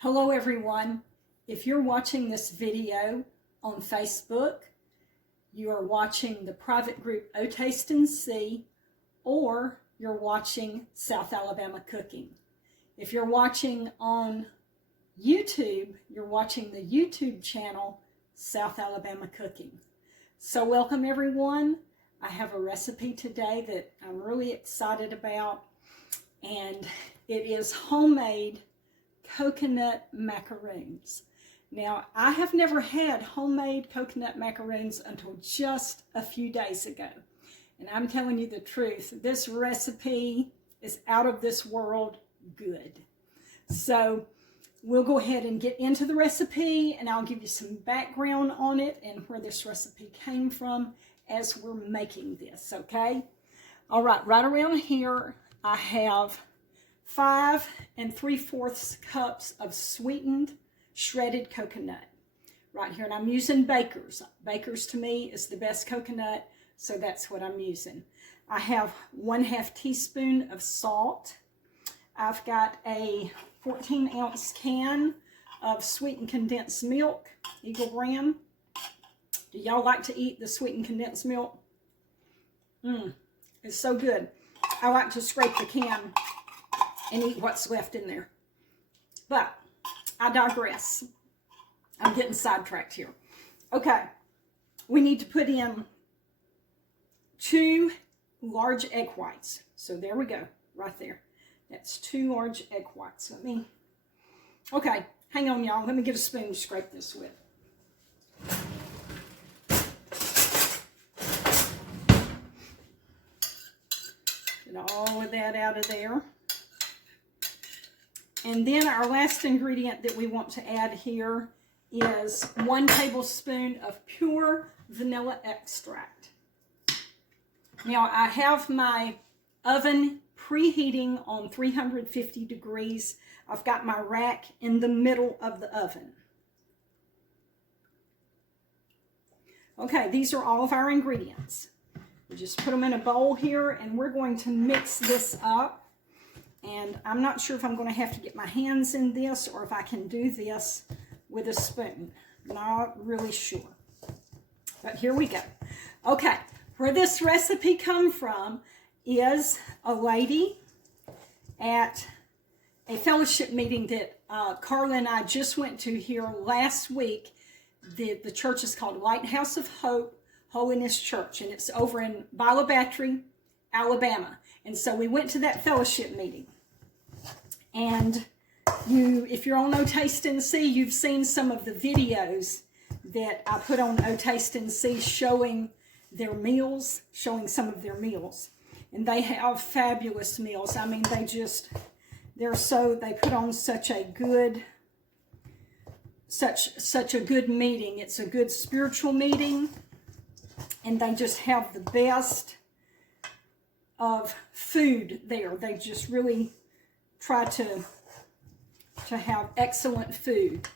Hello everyone. If you're watching this video on Facebook, you are watching the private group O Taste and See, or you're watching South Alabama Cooking. If you're watching on YouTube, you're watching the YouTube channel South Alabama Cooking. So welcome everyone. I have a recipe today that I'm really excited about, and it is homemade coconut macaroons. Now, I have never had homemade coconut macaroons until just a few days ago. And I'm telling you the truth, this recipe is out of this world good. So we'll go ahead and get into the recipe, and I'll give you some background on it and where this recipe came from as we're making this, okay? All right, right around here, I have 5 3/4 cups of sweetened shredded coconut right here, and I'm using Baker's. Baker's to me is the best coconut, so that's what I'm using. I have 1/2 teaspoon of salt. I've got a 14-ounce can of sweetened condensed milk, Eagle brand. Do y'all like to eat the sweetened condensed milk? It's so good. I like to scrape the can and eat what's left in there. But I digress. I'm getting sidetracked here. Okay, we need to put in 2 large egg whites. So there we go, right there. That's 2 large egg whites. Okay, hang on y'all. Let me get a spoon to scrape this with. Get all of that out of there. And then our last ingredient that we want to add here is 1 tablespoon of pure vanilla extract. Now, I have my oven preheating on 350 degrees. I've got my rack in the middle of the oven. Okay, these are all of our ingredients. We just put them in a bowl here, and we're going to mix this up. And I'm not sure if I'm going to have to get my hands in this or if I can do this with a spoon. Not really sure. But here we go. Okay, where this recipe come from is a lady at a fellowship meeting that Carla and I just went to here last week. The church is called Lighthouse of Hope Holiness Church, and it's over in Bila Battery, Alabama. And so we went to that fellowship meeting. And if you're on O Taste and See, you've seen some of the videos that I put on O Taste and See showing their meals, showing some of their meals. And they have fabulous meals. I mean, they put on such a good meeting. It's a good spiritual meeting. And they just have the best of food there. They just really try to have excellent food,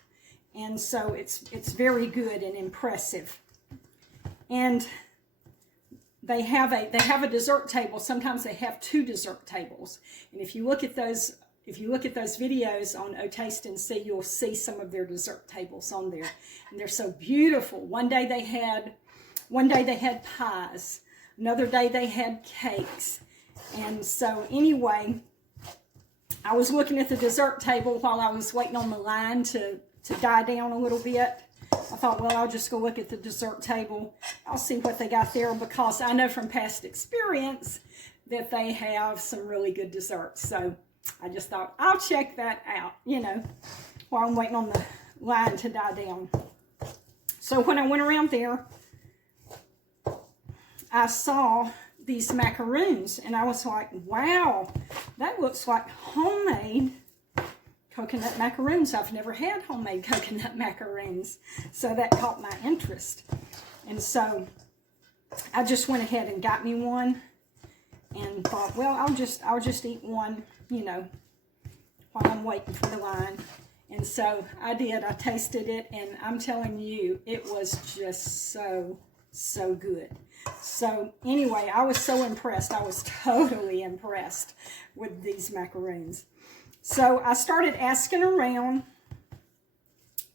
and so it's very good and impressive. And they have a dessert table. Sometimes they have 2 dessert tables, and if you look at those videos on O Taste and See, you'll see some of their dessert tables on there, and they're so beautiful. One day they had pies. Another day they had cakes. And so anyway, I was looking at the dessert table while I was waiting on the line to die down a little bit. I thought, well, I'll just go look at the dessert table. I'll see what they got there, because I know from past experience that they have some really good desserts. So I just thought, I'll check that out, while I'm waiting on the line to die down. So when I went around there, I saw these macaroons, and I was like, wow, that looks like homemade coconut macaroons. I've never had homemade coconut macaroons, so that caught my interest. And so I just went ahead and got me one and thought, well, I'll just eat one, while I'm waiting for the line. And so I did. I tasted it, and I'm telling you, it was just so good. So anyway, I was so impressed. I was totally impressed with these macaroons. So I started asking around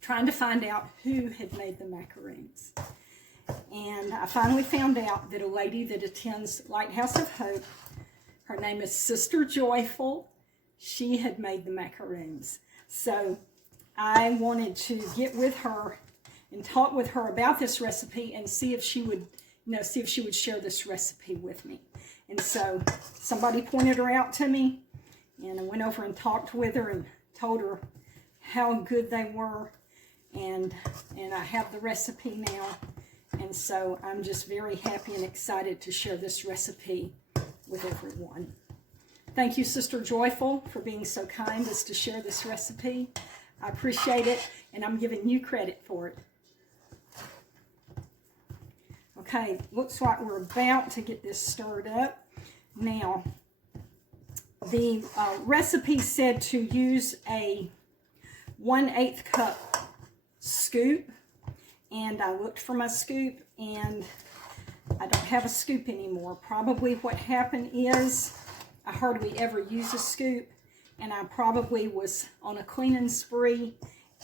trying to find out who had made the macaroons. And I finally found out that a lady that attends Lighthouse of Hope, her name is Sister Joyful, she had made the macaroons. So I wanted to get with her and talk with her about this recipe and see if she would, see if she would share this recipe with me. And so somebody pointed her out to me, and I went over and talked with her and told her how good they were, and I have the recipe now. And so I'm just very happy and excited to share this recipe with everyone. Thank you, Sister Joyful, for being so kind as to share this recipe. I appreciate it, and I'm giving you credit for it. Okay, looks like we're about to get this stirred up. Now, the recipe said to use a 1/8 cup scoop, and I looked for my scoop, and I don't have a scoop anymore. Probably what happened is I hardly ever use a scoop, and I probably was on a cleaning spree,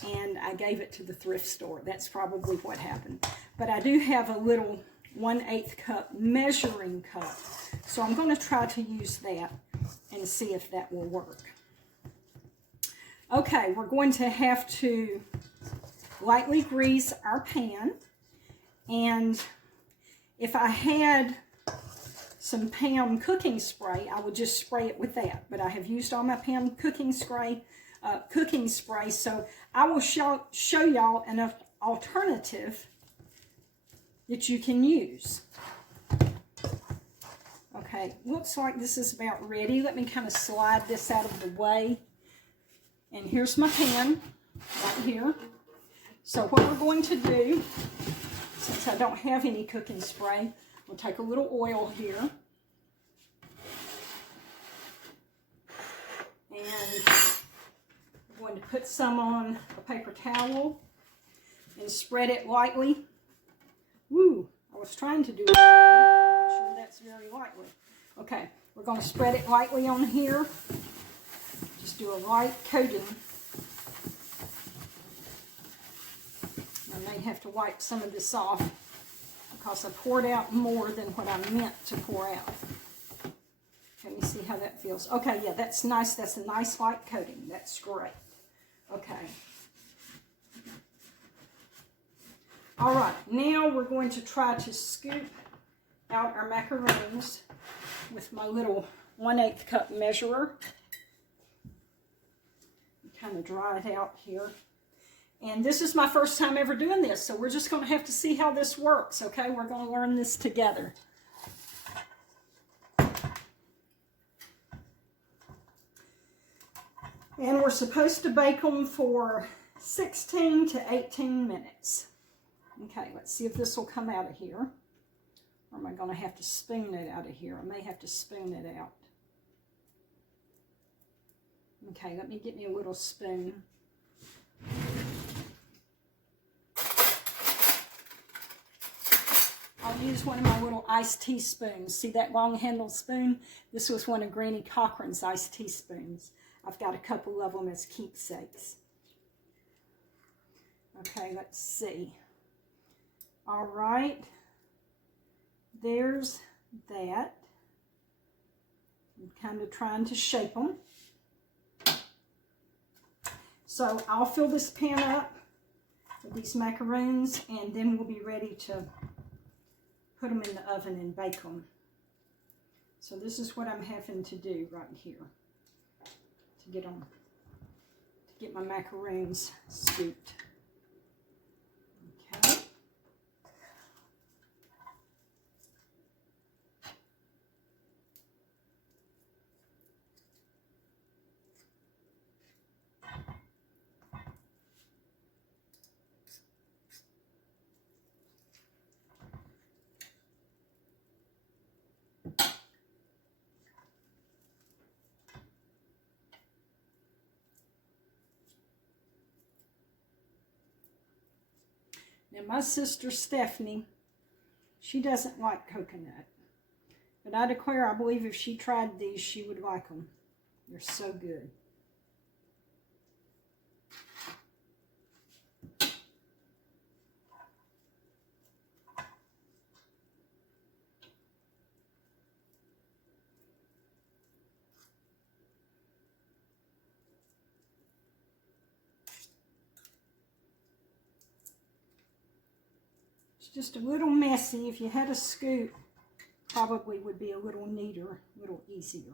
and I gave it to the thrift store. That's probably what happened. But I do have a little 1/8 cup measuring cup, so I'm going to try to use that and see if that will work. Okay, we're going to have to lightly grease our pan, and if I had some Pam cooking spray, I would just spray it with that, but I have used all my Pam cooking spray, so I will show y'all an alternative that you can use. Okay, looks like this is about ready. Let me kind of slide this out of the way. And here's my pan right here. So what we're going to do, since I don't have any cooking spray, we'll take a little oil here. And I'm going to put some on a paper towel and spread it lightly. Woo, I was trying to do it lightly. I'm not sure that's very lightly. Okay, we're going to spread it lightly on here. Just do a light coating. I may have to wipe some of this off because I poured out more than what I meant to pour out. Let me see how that feels. Okay, yeah, that's nice. That's a nice light coating. That's great. Okay. All right, now we're going to try to scoop out our macaroons with my little 1/8 cup measurer. Kind of dry it out here. And this is my first time ever doing this, so we're just going to have to see how this works, okay? We're going to learn this together. And we're supposed to bake them for 16 to 18 minutes. Okay, let's see if this will come out of here. Or am I going to have to spoon it out of here? I may have to spoon it out. Okay, let me get me a little spoon. I'll use one of my little iced tea spoons. See that long handled spoon? This was one of Granny Cochran's iced tea spoons. I've got a couple of them as keepsakes. Okay, let's see. All right. There's that. I'm kind of trying to shape them. So I'll fill this pan up with these macaroons, and then we'll be ready to put them in the oven and bake them. So this is what I'm having to do right here to get my macaroons scooped. Okay. Now my sister Stephanie, she doesn't like coconut. But I declare, I believe if she tried these, she would like them. They're so good. It's just a little messy. If you had a scoop, probably would be a little neater, a little easier.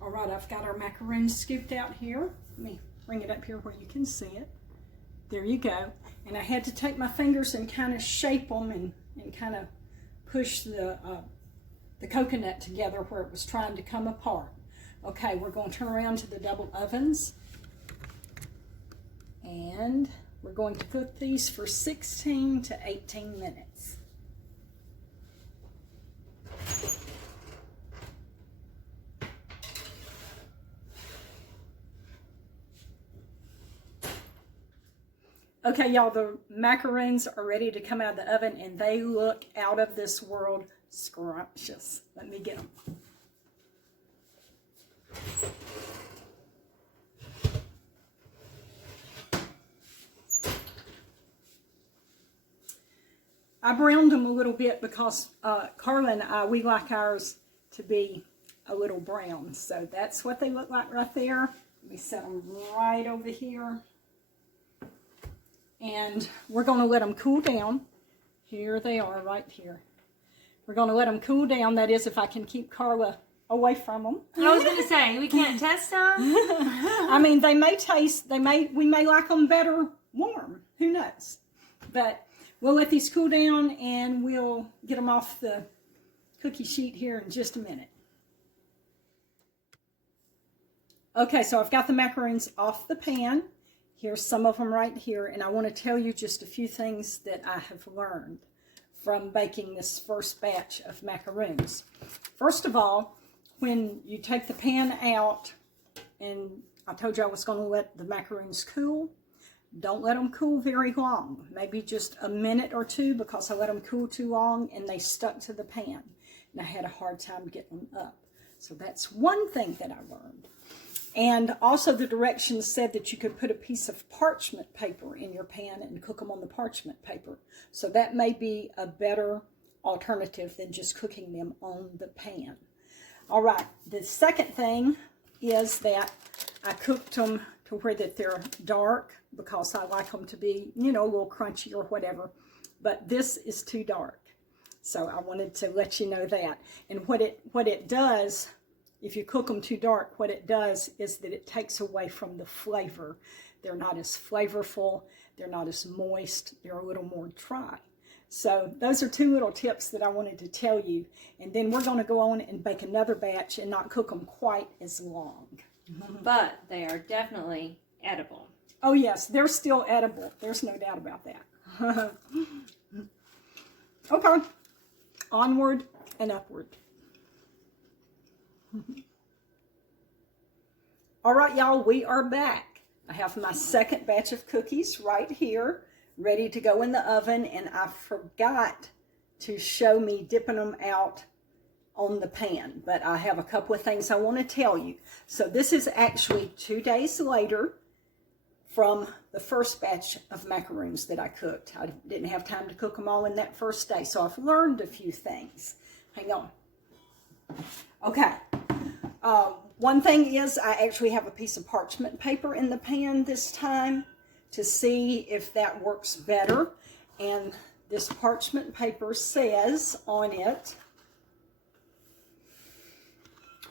All right, I've got our macaroons scooped out here. Let me bring it up here where you can see it. There you go. And I had to take my fingers and kind of shape them and kind of push the coconut together where it was trying to come apart. Okay, we're going to turn around to the double ovens. And we're going to cook these for 16 to 18 minutes. Okay, y'all, the macaroons are ready to come out of the oven, and they look out of this world scrumptious. Let me get them. I browned them a little bit because Carla and I, we like ours to be a little brown. So that's what they look like right there. Let me set them right over here. And we're going to let them cool down. Here they are right here. We're going to let them cool down. That is, if I can keep Carla away from them. I was going to say, we can't test them? I mean, they may taste, we may like them better warm. Who knows? But we'll let these cool down and we'll get them off the cookie sheet here in just a minute. Okay, so I've got the macaroons off the pan. Here's some of them right here, and I want to tell you just a few things that I have learned from baking this first batch of macaroons. First of all, when you take the pan out, and I told you I was going to let the macaroons cool, don't let them cool very long, maybe just a minute or two, because I let them cool too long and they stuck to the pan, and I had a hard time getting them up. So that's one thing that I learned. And also the directions said that you could put a piece of parchment paper in your pan and cook them on the parchment paper. So that may be a better alternative than just cooking them on the pan. All right, the second thing is that I cooked them to where that they're dark because I like them to be, you know, a little crunchy or whatever. But this is too dark. So I wanted to let you know that. And what it does, if you cook them too dark, what it does is that it takes away from the flavor. They're not as flavorful, they're not as moist, they're a little more dry. So those are two little tips that I wanted to tell you. And then we're going to go on and bake another batch and not cook them quite as long. But they are definitely edible. Oh yes, they're still edible. There's no doubt about that. Okay, onward and upward. All right, y'all, we are back. I have my second batch of cookies right here, ready to go in the oven, and I forgot to show me dipping them out on the pan, but I have a couple of things I want to tell you. So this is actually 2 days later from the first batch of macaroons that I cooked. I didn't have time to cook them all in that first day, so I've learned a few things. Hang on. Okay. One thing is I actually have a piece of parchment paper in the pan this time to see if that works better. And this parchment paper says on it,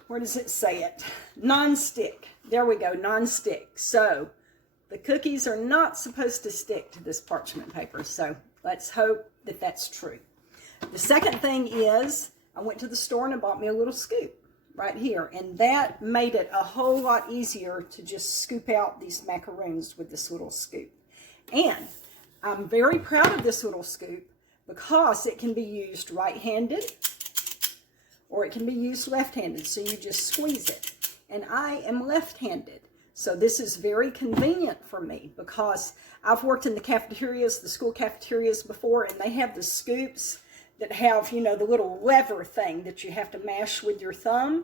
where does it say it? Non-stick. There we go, non-stick. So the cookies are not supposed to stick to this parchment paper. So let's hope that that's true. The second thing is I went to the store and I bought me a little scoop right here, and that made it a whole lot easier to just scoop out these macaroons with this little scoop. And I'm very proud of this little scoop because it can be used right-handed or it can be used left-handed, so you just squeeze it. And I am left-handed, so this is very convenient for me because I've worked in the cafeterias, the school cafeterias before, and they have the scoops that have, you know, the little lever thing that you have to mash with your thumb.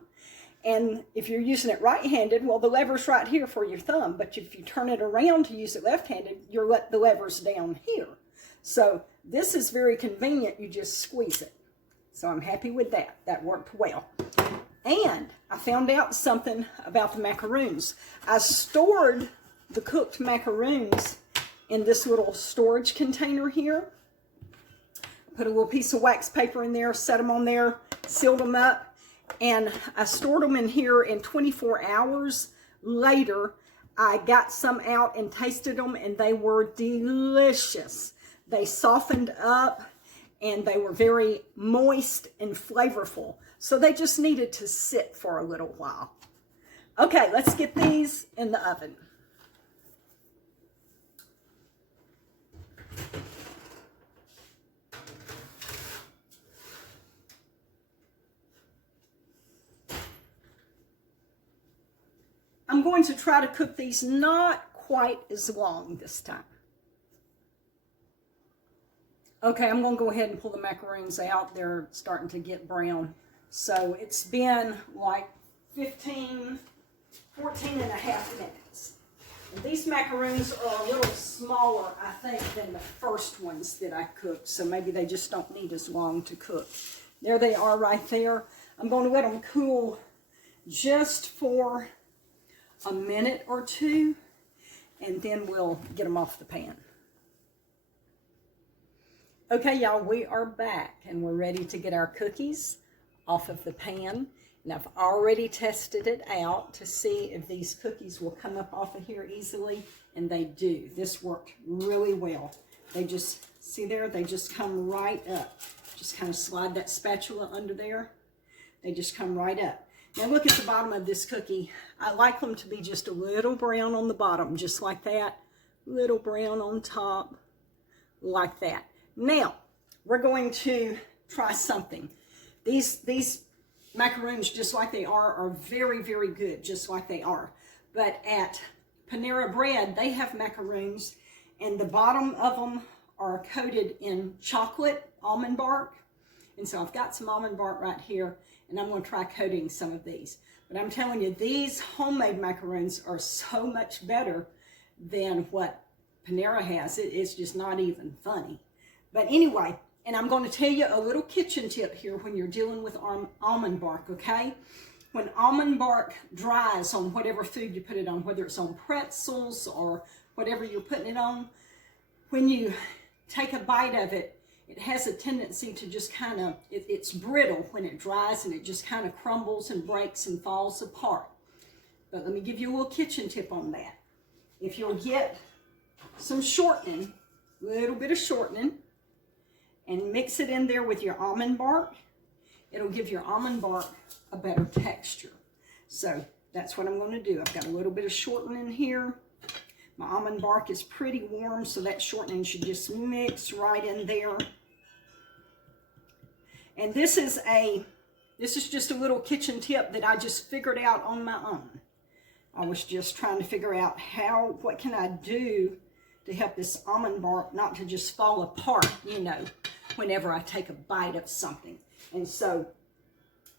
And if you're using it right-handed, well, the lever's right here for your thumb. But if you turn it around to use it left-handed, the lever's down here. So this is very convenient. You just squeeze it. So I'm happy with that. That worked well. And I found out something about the macaroons. I stored the cooked macaroons in this little storage container here. Put a little piece of wax paper in there, set them on there, sealed them up, and I stored them in here. In 24 hours later, I got some out and tasted them, and they were delicious. They softened up, and they were very moist and flavorful. So they just needed to sit for a little while. Okay, let's get these in the oven. I'm going to try to cook these not quite as long this time. Okay, I'm going to go ahead and pull the macaroons out. They're starting to get brown. So it's been like 14 and a half minutes. And these macaroons are a little smaller, I think, than the first ones that I cooked. So maybe they just don't need as long to cook. There they are right there. I'm going to let them cool just for a minute or two, and then we'll get them off the pan. Okay, y'all, we are back, and we're ready to get our cookies off of the pan. And I've already tested it out to see if these cookies will come up off of here easily, and they do. This worked really well. They just, see there, they just come right up. Just kind of slide that spatula under there. They just come right up. Now look at the bottom of this cookie. I like them to be just a little brown on the bottom, just like that. Little brown on top, like that. Now, we're going to try something. These macaroons, just like they are very, very good, just like they are. But at Panera Bread, they have macaroons, and the bottom of them are coated in chocolate almond bark. And so I've got some almond bark right here, and I'm going to try coating some of these. But I'm telling you, these homemade macaroons are so much better than what Panera has. It's just not even funny. But anyway, and I'm going to tell you a little kitchen tip here when you're dealing with almond bark, okay? When almond bark dries on whatever food you put it on, whether it's on pretzels or whatever you're putting it on, when you take a bite of it, it has a tendency to just kind of, it's brittle when it dries, and it just kind of crumbles and breaks and falls apart. But let me give you a little kitchen tip on that. If you'll get some shortening, a little bit of shortening, and mix it in there with your almond bark, it'll give your almond bark a better texture. So that's what I'm going to do. I've got a little bit of shortening here. My almond bark is pretty warm, so that shortening should just mix right in there. And this is just a little kitchen tip that I just figured out on my own. I was just trying to figure out what can I do to help this almond bark not to just fall apart, you know, whenever I take a bite of something. And so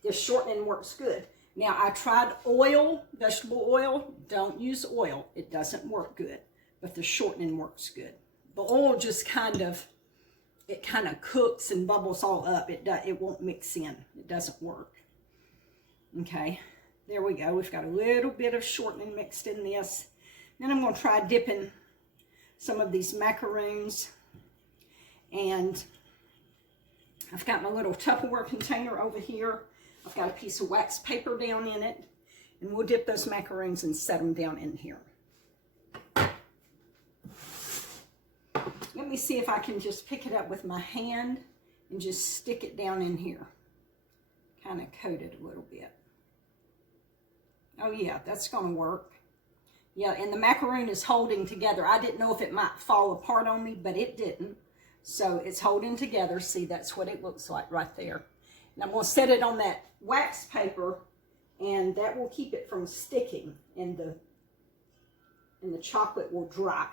this shortening works good. Now, I tried oil, vegetable oil. Don't use oil. It doesn't work good. But the shortening works good. The oil just kind of cooks and bubbles all up. It won't mix in. It doesn't work. Okay, there we go. We've got a little bit of shortening mixed in this. Then I'm going to try dipping some of these macaroons. And I've got my little Tupperware container over here. I've got a piece of wax paper down in it, and we'll dip those macaroons and set them down in here. Let me see if I can just pick it up with my hand and just stick it down in here. Kind of coat it a little bit. Oh yeah, that's going to work. Yeah, and the macaroon is holding together. I didn't know if it might fall apart on me, but it didn't. So it's holding together. See, that's what it looks like right there. And I'm going to set it on that wax paper, and that will keep it from sticking, and the chocolate will dry.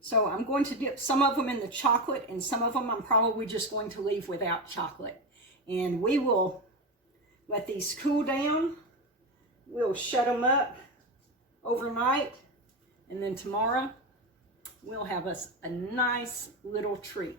So I'm going to dip some of them in the chocolate, and some of them I'm probably just going to leave without chocolate. And we will let these cool down. We'll shut them up overnight, and then tomorrow we'll have us a nice little treat.